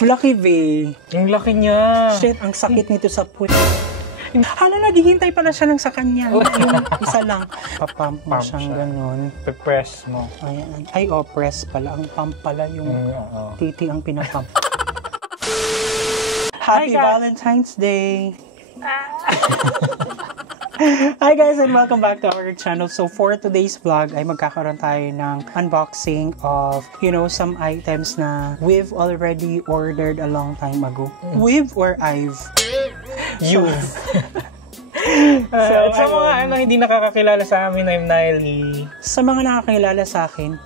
Laki, V. Ang laki niya. Shit, ang sakit nito sa puwet. Hala, naghihintay pala siya ng sa kanya. Yung isa lang. Papump mo siyang ganun. Press mo. Ayan. Ay, press pala. Ang pump pala yung titi ang pinapump. Happy Valentine's Day! Hi guys and welcome back to our channel. So for today's vlog ay magkakaroon tayo ng unboxing of, some items na we've already ordered a long time ago. We've or I've? You've. Sa mga hindi nakakakilala sa amin, I'm Niley. Sa mga nakakilala sa akin.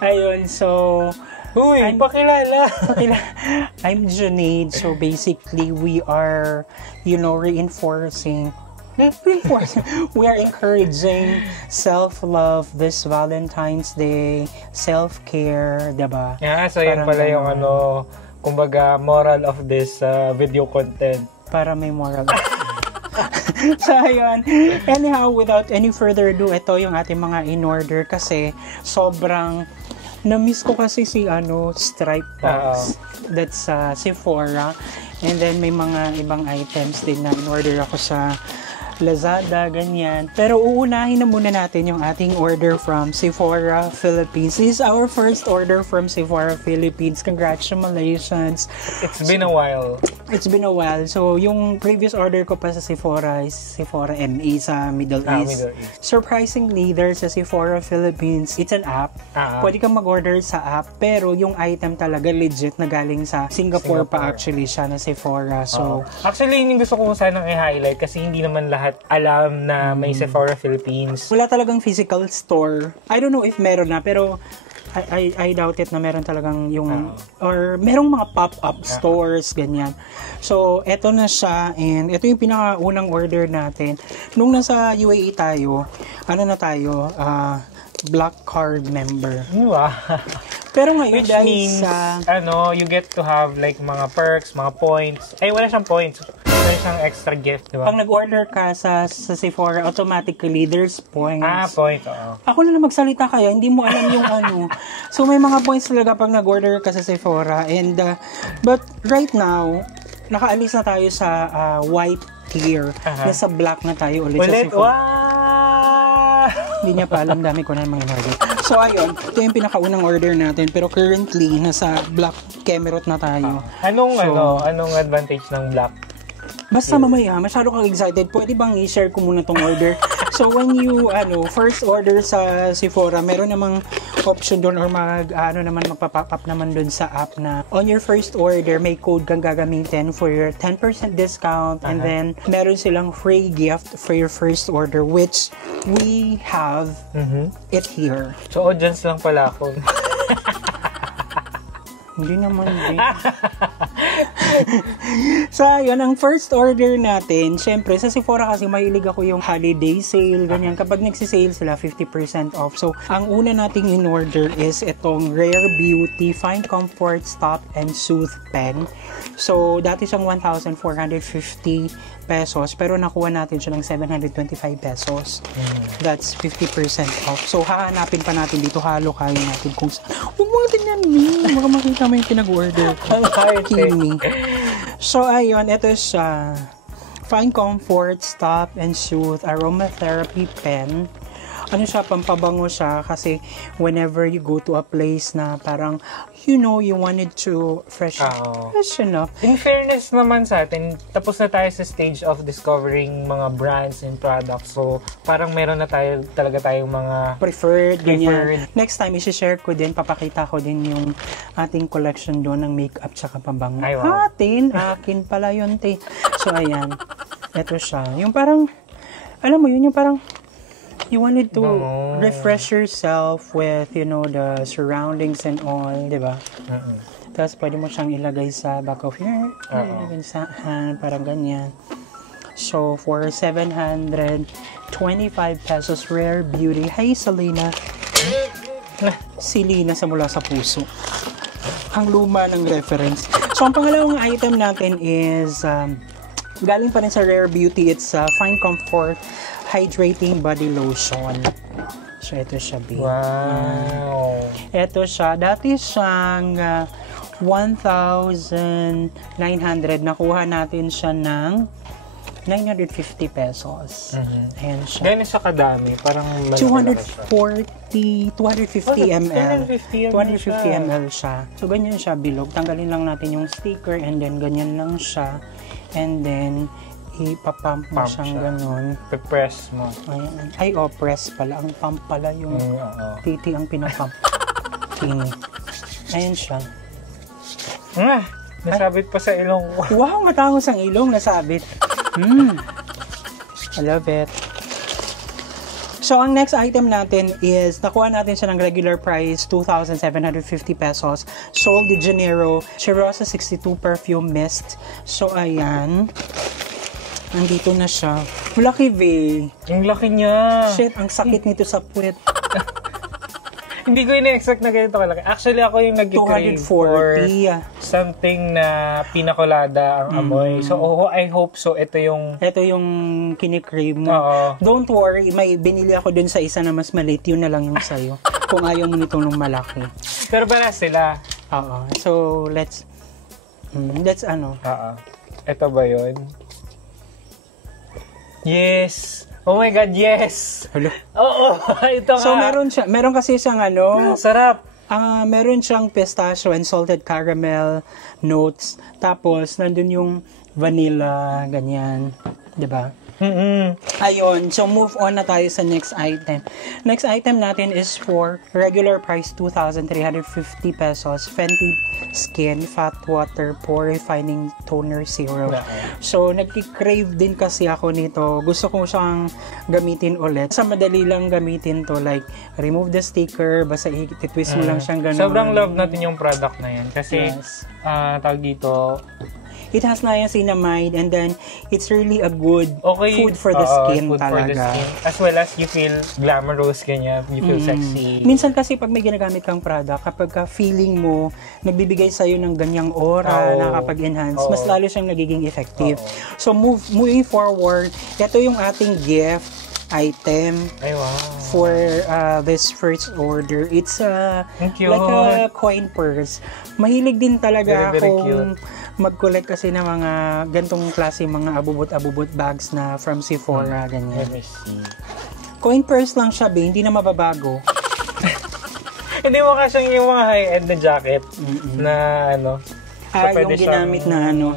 Ayun, so... Uy, pakilala! I'm Junaid. So basically, we are, reinforcing. We are encouraging self-love this Valentine's Day, self-care, diba? Yeah, so yun pala yung kumbaga, moral of this video content. Para may moral. So, ayun. Anyhow, without any further ado, ito yung ating mga in-order kasi sobrang na-miss ko kasi si stripe box. That's Sephora. And then may mga ibang items din na in-order ako sa Lazada, ganyan. Pero uunahin na muna natin yung ating order from Sephora Philippines. This is our first order from Sephora Philippines. Congratulations. It's been a while. It's been a while. So, yung previous order ko pa sa Sephora is Sephora MA sa Middle East. Surprisingly, there's a Sephora Philippines. It's an app. Pwede kang mag-order sa app, pero yung item talaga legit na galing sa Singapore pa actually siya na Sephora. So, actually, yung gusto ko sanang i-highlight kasi hindi naman lahat alam na may Sephora Philippines. Wala talagang physical store. I don't know if meron na, pero I doubt it na meron talagang yung or merong mga pop-up stores, ganyan. So, eto na siya and ito yung pinakaunang order natin. Nung nasa UAE tayo, Black Card member. Wow. Pero ngayon, which means, you get to have like mga perks, mga points. Ay, wala siyang points. Wala siyang extra gift, diba? Pag nag-order ka sa Sephora, automatically, there's points. Points, Ako na magsalita kaya, hindi mo alam yung So, may mga points talaga pag nag-order ka sa Sephora. And, but right now, nakaalis na tayo sa white tier. Nasa black na tayo ulit sa Sephora. Hindi niya pa alam, dami ko na mga order. So, ayun, ito yung pinakaunang order natin. Pero currently, nasa black Kemerut na tayo. Anong advantage ng black? Basta mamaya, masyado kang excited. Pwede bang i-share ko muna tong order? So, when you, first order sa Sephora, meron namang option doon or magpa-pop up naman doon sa app na on your first order, may code kang gagamitin for your 10% discount. And then, meron silang free gift for your first order, which we have it here. So, audience lang pala ako. Hindi naman din. So, yun, ang first order natin, syempre, sa Sephora kasi mahilig ako yung holiday sale, ganyan. Kapag nagsisale sila, 50% off. So, ang una nating in-order is itong Rare Beauty Fine Comfort Stop and Soothe Pen. So, dati siyang 1,450 pesos, pero nakuha natin siya ng 725 pesos. That's 50% off. So, hahanapin pa natin dito, halo kaya natin kung huwag mo natin yan, baka makita mo yung pinag-order ko. Kimi. So, ayun, ito siya. Fine Comfort Stop and Soothe Aromatherapy Pen. Siya, pampabango siya kasi whenever you go to a place na parang, you wanted to freshen up. In fairness naman sa atin, tapos na tayo sa stage of discovering mga brands and products. So, parang meron na talaga tayong mga preferred. Ganyan. Next time, isi-share ko din, papakita ko din yung ating collection doon ng makeup tsaka pabango. Akin pala yun, te. So, ayan. Ito siya. Yung parang, alam mo yun, yung parang, you wanted to refresh yourself with, the surroundings and all, di ba? Tapos, pwede mo siyang ilagay sa back of your ilagay sa hand, parang ganyan. So, for 725 pesos, Rare Beauty. Hi, Selena. Si Lina sa Mula sa Puso. Ang luma ng reference. So, ang pangalawang item natin is, galing pa rin sa Rare Beauty. It's Fine Comfort Hydrating Body Lotion. So, ito siya, babe. Wow. Ito siya. Dati siyang 1,900. Nakuha natin siya ng 950 pesos. Ayan siya. Gano'n siya kadami? Parang malaki-laki siya. 250 ml. 250 ml siya. So, ganyan siya, bilog. Tanggalin lang natin yung sticker and then ganyan lang siya. And then, ipapump mo siyang ganun. Press mo. Ayan. Ay, press pala. Ang pump pala yung titi ang pinapump. Tini. Ayan siya. Nasabit pa sa ilong ko. Wow, matangos ang ilong. Nasabit. I love it. So, ang next item natin is, nakuha natin siya ng regular price, 2,750 pesos. Sol de Janeiro, Cheirosa 62 Perfume Mist. So, ayan. Nandito na siya. Malaki, ve. Ang laki niya. Shit, ang sakit nito sa puwet. Hindi ko ina-expect na ganito kalaki. Actually, ako yung nag-crave for something na pinakolada ang amoy. So, I hope so. Ito yung kinikrave mo. Don't worry, may binili ako dun sa isa na mas maliit. Yun na lang yung sa'yo. Kung ayaw mo nito nung malaki. Pero ba na sila? Oo. So, let's ano. Ito ba yun? Yes! Oh my God, yes! Hello? Oo, ito nga. So, meron kasi siyang ano. Sarap. Meron siyang pistachio and salted caramel notes. Tapos, nandun yung vanilla, ganyan. Diba? Ayun. So, move on na tayo sa next item. Next item natin is for regular price 2,350 pesos. Fenty Skin Fat Water Pore Refining Toner Serum. So, nagki-crave din kasi ako nito. Gusto ko siyang gamitin ulit. Sa madali lang gamitin to. Like, remove the sticker. Basta i-twist mo lang siyang ganun. Sobrang love natin yung product na yan. Kasi, tawag dito, it has niacinamide and then it's really a good food for the skin talaga. As well as you feel glamorous, ganyan. You feel sexy. Minsan kasi pag may ginagamit kang product, kapag feeling mo, nagbibigay sa'yo ng ganyang aura, nakakapag-enhance, mas lalo siyang nagiging effective. So moving forward, ito yung ating gift item for this first order. It's like a coin purse. Mahilig din talaga akong mag-collect kasi ng mga gantong klase mga abubot-abubot bags na from Sephora, ganyan. Coin purse lang siya, hindi na mababago. Hindi mo kasi yung mga high-end na jacket na ano. So yung ginamit na ano.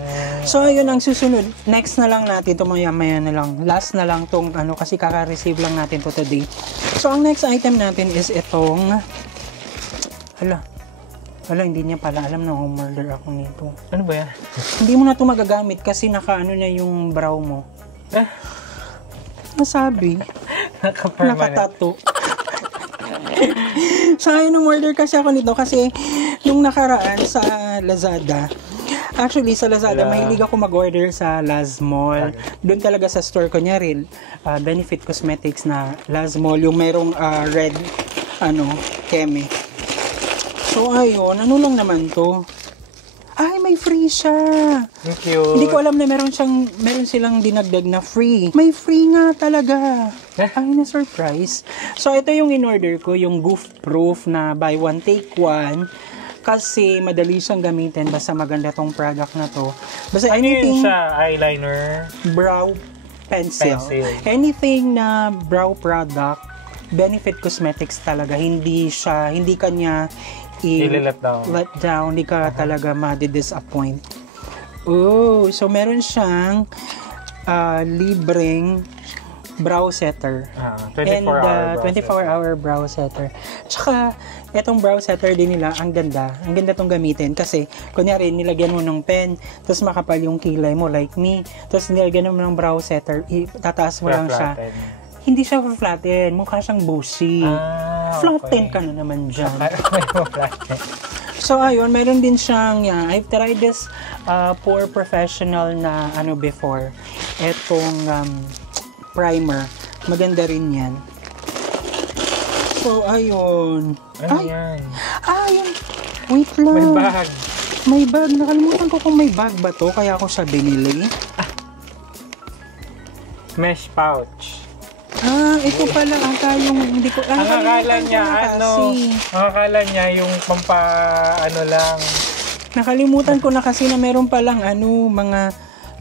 So, ayun ang susunod. Next na lang natin, ito maya-maya na lang. Last na lang tong ano, kasi kaka-receive lang natin to today. So, ang next item natin is itong hindi niya pala alam na umorder ako nito. Ano ba yan? Hindi mo na ito magagamit kasi naka-ano na yung brow mo. Masabi. Nakatato. So, ayun, umorder kasi ako nito kasi nung nakaraan sa Lazada. Actually, sa Lazada, mahilig ako mag-order sa Lazmall. Doon talaga sa store ko niya rin. Benefit Cosmetics na Lazmall. Yung merong red, keme. So, ayun. Ano lang naman to? Ay, may free siya. Cute. Hindi ko alam na meron silang dinagdag na free. May free nga talaga. Ay, na-surprise. So, ito yung in-order ko, yung Goof Proof na buy one, take one. Kasi madali siyang gamitin. Basta maganda tong product na to. Basta anything... Ano yun siya? Eyeliner? Brow pencil. Anything na brow product, Benefit Cosmetics talaga. Hindi kanya let down. Hindi ka talaga ma-disappoint. Oh, so meron siyang libreng brow setter. 24-hour brow setter. Tsaka, etong brow setter din nila, ang ganda. Ang ganda tong gamitin kasi, kunyari, nilagyan mo ng pen, tapos makapal yung kilay mo like me, tapos nilagyan mo ng brow setter, tataas mo lang siya. Hindi siya flatten. Mukha siyang bushy. Flatten ka na naman dyan. So, ayun. Meron din siyang, I've tried this for professional na before. Etong primer. Maganda rin yan. So, ayun. Yan? Ayun. Wait lang. May bag. May bag. Nakalimutan ko kung may bag ba to. Kaya ako siya binili. Mesh pouch. Ito pala ata yung hindi ko... Ang akala niya, yung lang. Nakalimutan ko na kasi na meron palang mga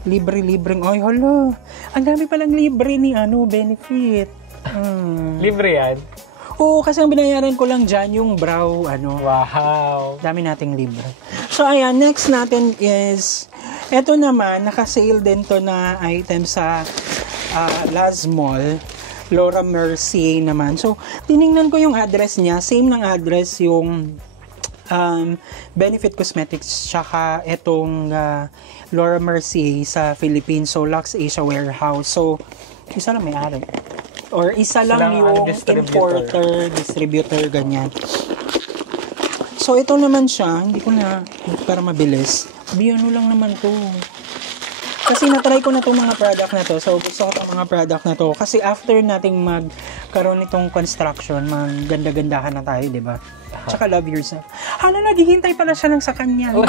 libre-libreng... Ay, hala. Ang dami palang libre ni benefit. Libre yan? Oo, kasi ang binayaran ko lang dyan yung brow, Wow. Dami nating libre. So, ayan, next natin is, eto naman, naka-sale din to na item sa Laz Mall. Laura Mercier naman. So, tiningnan ko yung address niya. Same ng address yung Benefit Cosmetics tsaka etong Laura Mercier sa Philippines. So, Lux Asia Warehouse. So, isa lang may-ari. Or isa lang yung importer, distributor, ganyan. So, ito naman siya. Hindi ko na, para mabilis. Ano lang naman to. Kasi natry ko na itong mga product na to. So, gusto ko itong mga product na to. Kasi after nating magkaroon itong construction, maganda-gandahan na tayo, di ba? Tsaka love yourself. Hala, naghihintay pala siya ng sa kanya. Yung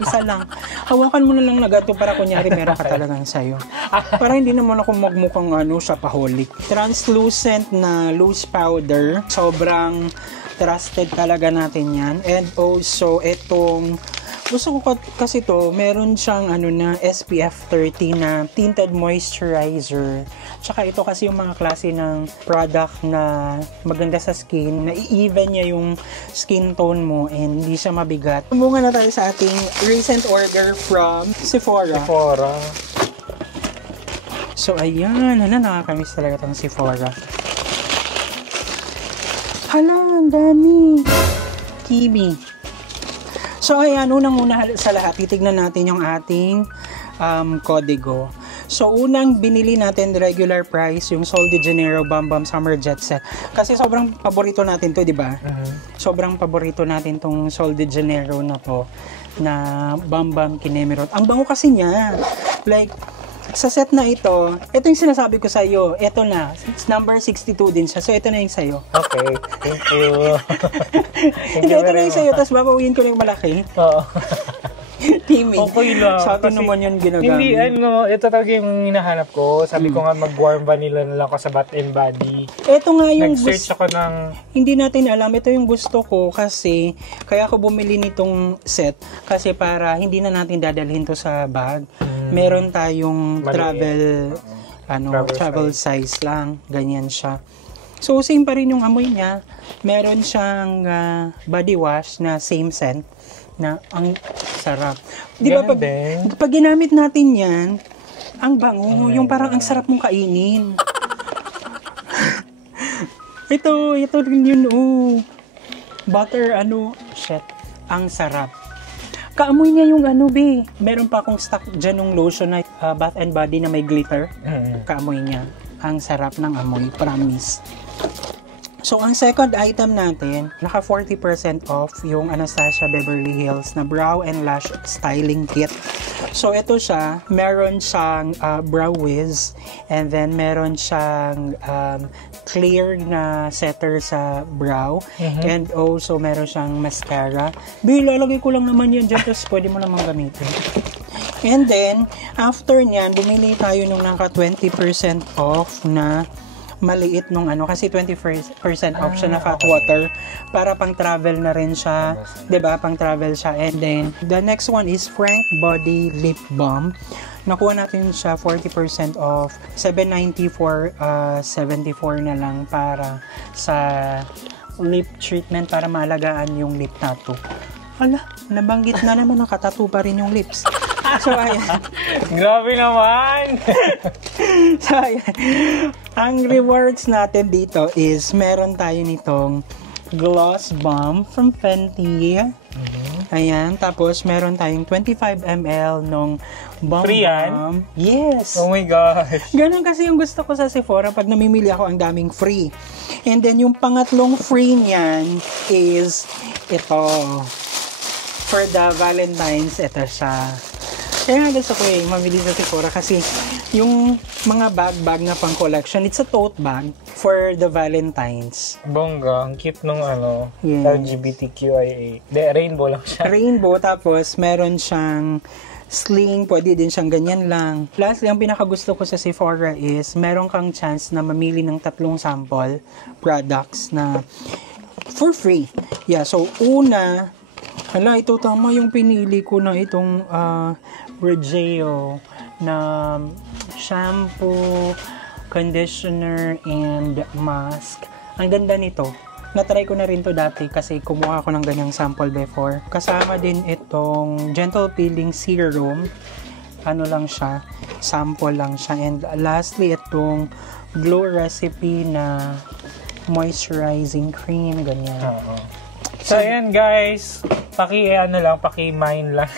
isa lang. Hawakan mo na lang na gato para kunyari meron ka talagang sayo. Para hindi naman ako magmukhang shopaholic. Translucent na loose powder. Sobrang trusted talaga natin yan. And also, itong gusto ko kasi to, meron siyang SPF 30 na tinted moisturizer. Tsaka ito kasi yung mga klase ng product na maganda sa skin, na i-even niya yung skin tone mo and hindi siya mabigat. Tumbungan na tayo sa ating recent order from Sephora. So ayan, nakakamiss talaga itong Sephora. Hala, ang dami. Kiwi. So, ayan, unang-una sa lahat, titignan natin yung ating kodigo. So, unang binili natin regular price, yung Sol de Janeiro Bam Bam Summer Jet Set. Kasi sobrang paborito natin to, di ba? Sobrang paborito natin tong Sol de Janeiro na to, na Bam Bam Kinemerot. Ang bango kasi niya. Like, sa set na ito yung sinasabi ko sa iyo. Ito na, it's number 62 din siya. So, ito na yung sa'yo. Okay, thank you. Ito na yung sa'yo, tapos babawiin ko na yung malaki. Oo. Timmy. Okay lang. Sa atin naman yun ginagamit. Hindi, ito talaga yung hinahanap ko. Sabi ko nga mag-warm vanilla na lang ako sa Bath and Body. Ito nga yung nag-search ako ng... Hindi natin alam. Ito yung gusto ko kasi kaya ako bumili nitong set kasi para hindi na natin dadalhin to sa bag. Meron tayong travel size lang. Ganyan siya. So, same pa rin yung amoy niya. Meron siyang body wash na same scent na ang sarap. Di ba pag ginamit natin yan, ang bango, yung parang ang sarap mong kainin. ito yun, butter, ang sarap. Kaamoy niya yung meron pa akong stock dyan ng lotion na Bath and Body na may glitter. Kaamoy niya. Ang sarap ng amoy, promise. So, ang second item natin, naka 40% off yung Anastasia Beverly Hills na Brow and Lash Styling Kit. So, ito siya. Meron siyang brow wiz and then meron siyang clear na setter sa brow and also meron siyang mascara. Lalagay ko lang naman yan dyan tapos pwede mo namang gamitin. And then, after nyan, bumili tayo nung naka 20% off na maliit nung kasi 20% off siya na fat water para pang travel na rin siya, 'di ba? Pang travel siya. And then the next one is Frank Body Lip Balm. Nakuha natin siya 40% off, $7.90 for 74 na lang para sa lip treatment para maalagaan yung lip tattoo. Hala, nabanggit na naman, nakatattoo pa rin yung lips. So, ayan. Grabe naman! So, ayan. Ang rewards natin dito is meron tayo nitong gloss bomb from Fenty. Ayan. Tapos, meron tayong 25 ml nung bomb. Free yan? Yes. Oh my gosh. Ganun kasi yung gusto ko sa Sephora pag namimili ako, ang daming free. And then, yung pangatlong free niyan is ito. For the Valentine's, ito siya. Kaya nga gusto ko mamili sa Sephora kasi yung mga bag na pang collection, it's a tote bag for the Valentine's. Bongga, ang cute nung yes. LGBTQIA. Rainbow lang siya. Rainbow, tapos meron siyang sling, pwede din siyang ganyan lang. Lastly, ang pinakagusto ko sa Sephora is meron kang chance na mamili ng 3 sample products na for free. Yeah, so una, hala, ito tama yung pinili ko na itong Regeo na shampoo, conditioner, and mask. Ang ganda nito. Na-try ko na rin to dati kasi kumuha ako ng ganyang sample before. Kasama din itong gentle peeling serum. Ano lang siya, sample lang siya. And lastly, itong Glow Recipe na moisturizing cream, ganyan. So, ayan guys, paki-mine lang.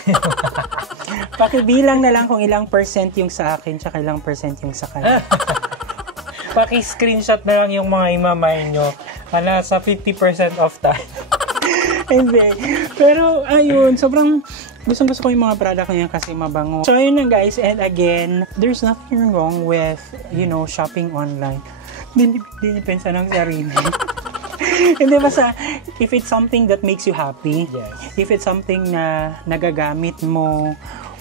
Pakibilang na lang kung ilang percent yung sa akin, tsaka ilang percent yung sa kanya. Paki-screenshot na lang yung mga imamay nyo. Nasa 50% off tayo. Hindi. Pero, ayun, sobrang gustong-gusto ko yung mga product na yan kasi mabango. So, ayun na guys. And again, there's nothing wrong with, shopping online. Dinipensa ng sarili. Hindi, basta, if it's something that makes you happy, yes. If it's something na nagagamit mo,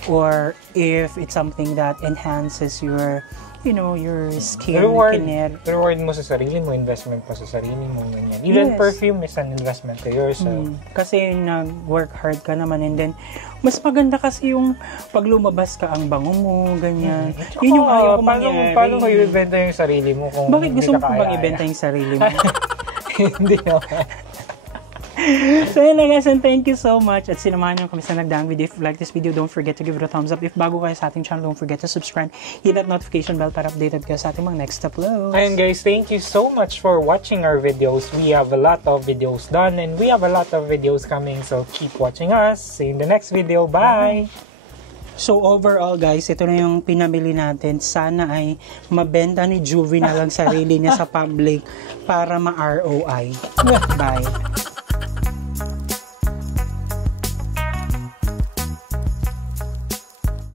or if it's something that enhances your your skin. Reward mo sa sarili mo, investment pa sa sarili mo, ganyan. Even perfume is an investment to yourself. Kasi nag-work hard ka naman, and then, mas maganda kasi yung pag lumabas ka, ang bango mo, ganyan. Yun yung ayaw ko mangyari. Paano ko i-ibenta yung sarili mo kung bakit hindi gusto mo bang ibenta yung sarili mo? Hindi naman. So yun lang guys, and thank you so much at sinamahan nyo kami sa nagdaang video. If you like this video, don't forget to give it a thumbs up. If bago kayo sa ating channel, don't forget to subscribe. Hit that notification bell para updated kayo sa ating mga next uploads. And guys, thank you so much for watching our videos. We have a lot of videos done and we have a lot of videos coming. So keep watching us. See you in the next video. Bye! So overall guys, ito na yung pinamili natin. Sana ay mabenta ni Juvie na lang sarili niya sa public para ma-ROI. Bye!